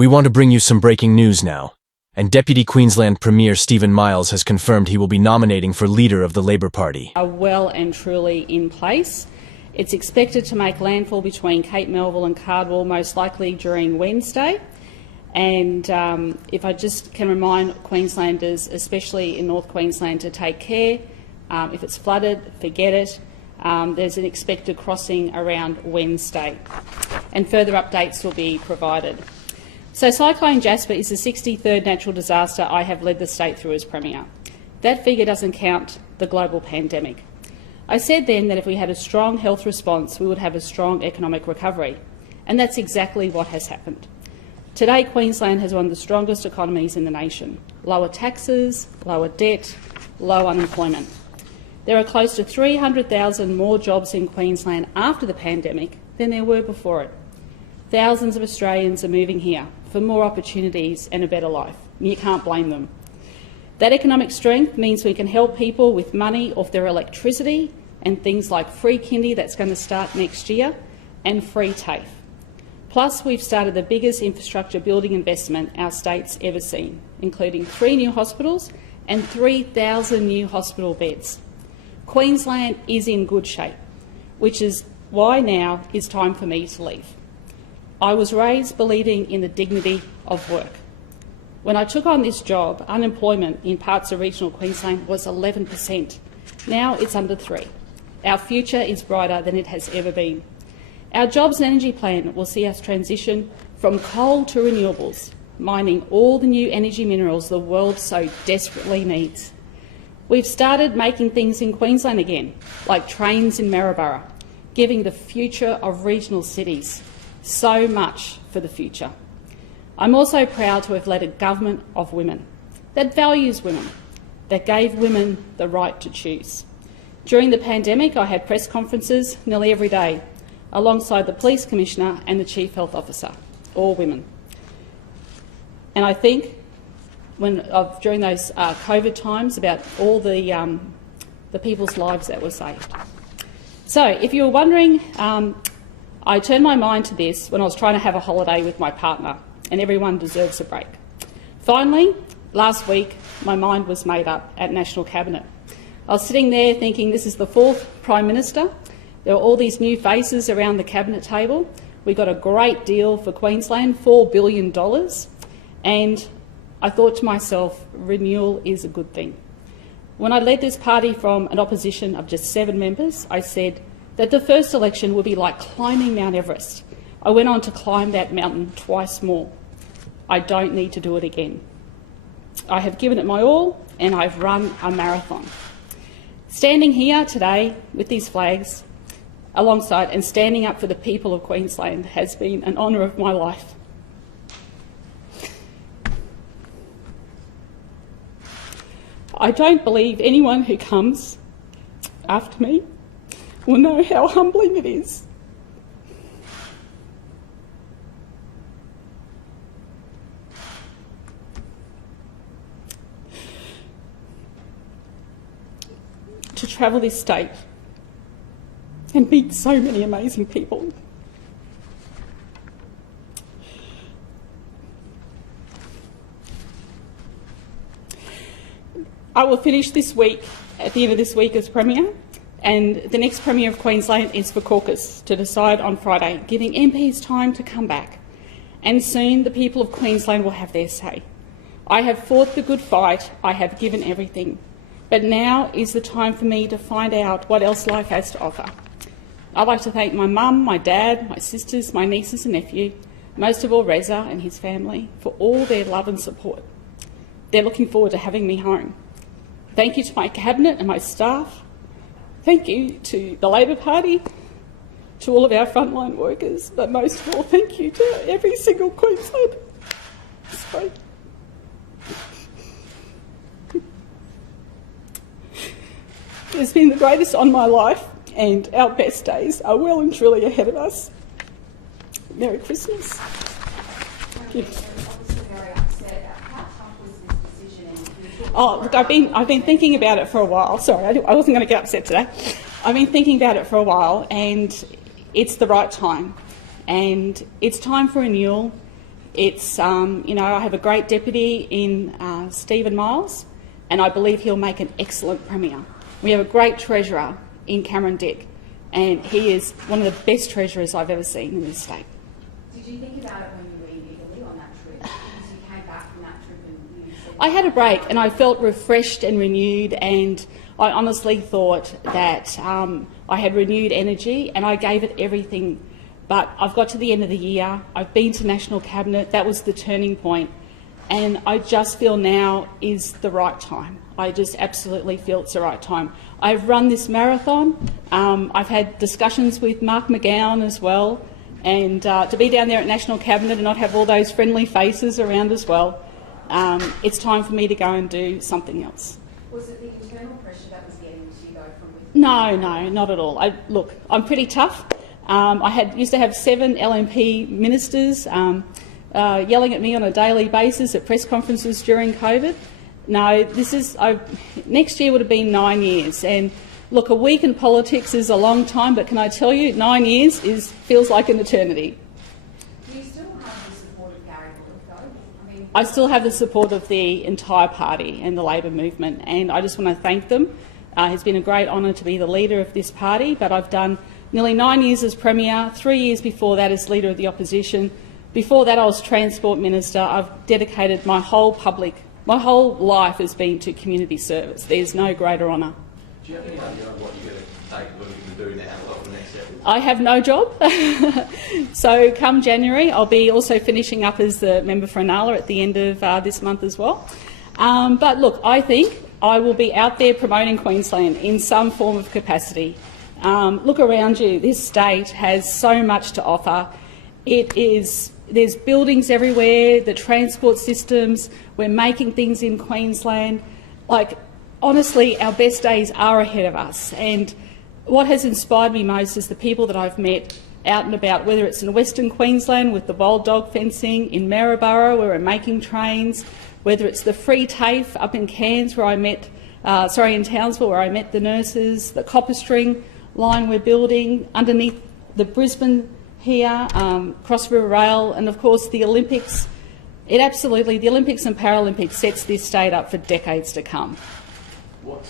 We want to bring you some breaking news now, and Deputy Queensland Premier Stephen Miles has confirmed he will be nominating for leader of the Labor Party. Are well and truly in place. It's expected to make landfall between Cape Melville and Cardwell, most likely during Wednesday. And if I just can remind Queenslanders, especially in North Queensland, to take care. If it's flooded, forget it. There's an expected crossing around Wednesday, and further updates will be provided. So Cyclone Jasper is the 63rd natural disaster I have led the state through as Premier. That figure doesn't count the global pandemic. I said then that if we had a strong health response, we would have a strong economic recovery, and that's exactly what has happened. Today, Queensland has one of the strongest economies in the nation. Lower taxes, lower debt, low unemployment. There are close to 300,000 more jobs in Queensland after the pandemic than there were before it. Thousands of Australians are moving here for more opportunities and a better life. You can't blame them. That economic strength means we can help people with money off their electricity and things like free kindy that's going to start next year and free TAFE. Plus, we've started the biggest infrastructure building investment our state's ever seen, including 3 new hospitals and 3,000 new hospital beds. Queensland is in good shape, which is why now is time for me to leave. I was raised believing in the dignity of work. When I took on this job, unemployment in parts of regional Queensland was 11%. Now it's under 3%. Our future is brighter than it has ever been. Our jobs and energy plan will see us transition from coal to renewables, mining all the new energy minerals the world so desperately needs. We've started making things in Queensland again, like trains in Maryborough, giving the future of regional cities. So much for the future. I'm also proud to have led a government of women that values women, that gave women the right to choose. During the pandemic, I had press conferences nearly every day, alongside the Police Commissioner and the Chief Health Officer, all women. And I think during those COVID times about all the people's lives that were saved. So if you were wondering, I turned my mind to this when I was trying to have a holiday with my partner, and everyone deserves a break. Finally, last week, my mind was made up at National Cabinet. I was sitting there thinking this is the 4th Prime Minister. There were all these new faces around the Cabinet table. We got a great deal for Queensland, $4 billion, and I thought to myself, renewal is a good thing. When I led this party from an opposition of just 7 members, I said that the first election would be like climbing Mount Everest. I went on to climb that mountain twice more. I don't need to do it again. I have given it my all, and I've run a marathon. Standing here today with these flags alongside and standing up for the people of Queensland has been an honour of my life. I don't believe anyone who comes after me will know how humbling it is. To travel this state and meet so many amazing people. I will finish this week, at the end of this week, as Premier, and the next Premier of Queensland is for caucus to decide on Friday, giving MPs time to come back. And soon the people of Queensland will have their say. I have fought the good fight, I have given everything. But now is the time for me to find out what else life has to offer. I'd like to thank my mum, my dad, my sisters, my nieces and nephew, most of all Reza and his family, for all their love and support. They're looking forward to having me home. Thank you to my Cabinet and my staff. Thank you to the Labor Party, to all of our frontline workers, but most of all, thank you to every single Queenslander. Sorry. It's been the greatest on my life, and our best days are well and truly ahead of us. Merry Christmas. Thank you. Oh, look, I've been thinking about it for a while. Sorry, I wasn't going to get upset today. I've been thinking about it for a while, and it's the right time. And it's time for renewal. It's, I have a great deputy in Stephen Miles, and I believe he'll make an excellent Premier. We have a great treasurer in Cameron Dick, and he is one of the best treasurers I've ever seen in this state. Did you think about it when you were in Italy on that trip? Because you came back from that trip and you said... I had a break and I felt refreshed and renewed, and I honestly thought that I had renewed energy and I gave it everything. But I've got to the end of the year, I've been to National Cabinet, that was the turning point, and I just feel now is the right time. I just absolutely feel it's the right time. I've run this marathon, I've had discussions with Mark McGowan as well, and to be down there at National Cabinet and not have all those friendly faces around as well, it's time for me to go and do something else. Was it the internal pressure that was getting you though from within? No, not at all. Look, I'm pretty tough. I used to have 7 LNP ministers yelling at me on a daily basis at press conferences during COVID. No, next year would have been 9 years. And look, a week in politics is a long time, but can I tell you, 9 years feels like an eternity. Do you still have the support of Gary Bullock though? I still have the support of the entire party and the Labor movement, and I just want to thank them. It's been a great honour to be the leader of this party, but I've done nearly 9 years as Premier, 3 years before that as Leader of the Opposition. Before that I was Transport Minister. I've dedicated my whole life has been to community service. There's no greater honour. Do you have any idea of what you're going to take, what you're going to do now, what the next step is? I have no job. So come January I'll be also finishing up as the member for Inala at the end of this month as well. But look, I think I will be out there promoting Queensland in some form of capacity. Look around you. This state has so much to offer. There's buildings everywhere, the transport systems, we're making things in Queensland. Like, honestly, our best days are ahead of us. And what has inspired me most is the people that I've met out and about, whether it's in Western Queensland with the wild dog fencing, in Maryborough where we're making trains, whether it's the free TAFE up in Cairns where I met, in Townsville where I met the nurses, the copper string line we're building underneath the Brisbane here, Cross River Rail, and of course the Olympics. The Olympics and Paralympics sets this state up for decades to come. What's,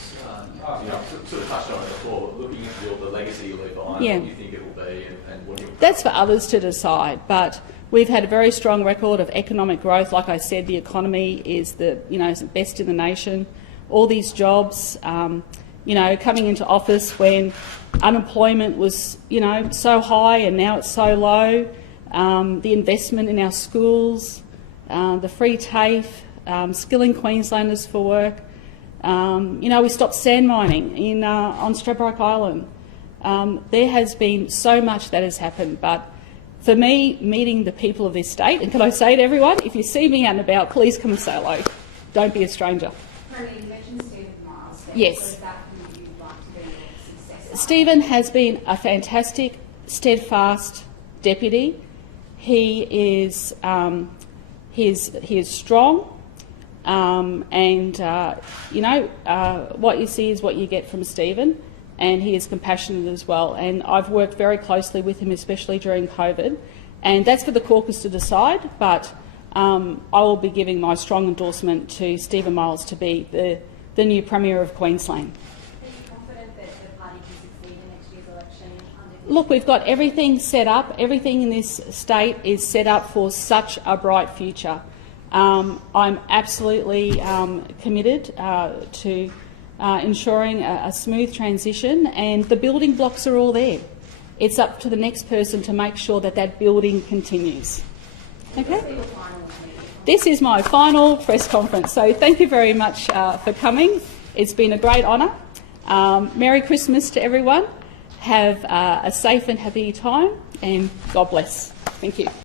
sort of touched on it before, but looking at the legacy you leave behind, Yeah. what do you think it will be and what do you... That's for others to decide, but we've had a very strong record of economic growth. Like I said, the economy is the best in the nation. All these jobs, coming into office when unemployment was, so high and now it's so low. The investment in our schools, the free TAFE, skilling Queenslanders for work. We stopped sand mining on Stradbroke Island. There has been so much that has happened, but for me, meeting the people of this state, and can I say to everyone, if you see me out and about, please come and say hello. Don't be a stranger. Premier, you mentioned Stephen Miles. Yes. So is that who you'd like to be your successor? Stephen has been a fantastic, steadfast deputy. He is strong, what you see is what you get from Stephen, and he is compassionate as well. And I've worked very closely with him, especially during COVID, and that's for the caucus to decide. But I will be giving my strong endorsement to Stephen Miles to be the new Premier of Queensland. Are you confident that the party can succeed in next year's election? Look, we've got everything set up. Everything in this state is set up for such a bright future. I'm absolutely committed to ensuring a smooth transition, and the building blocks are all there. It's up to the next person to make sure that that building continues. Okay? This is my final press conference, so thank you very much for coming. It's been a great honour. Merry Christmas to everyone. Have a safe and happy time, and God bless. Thank you.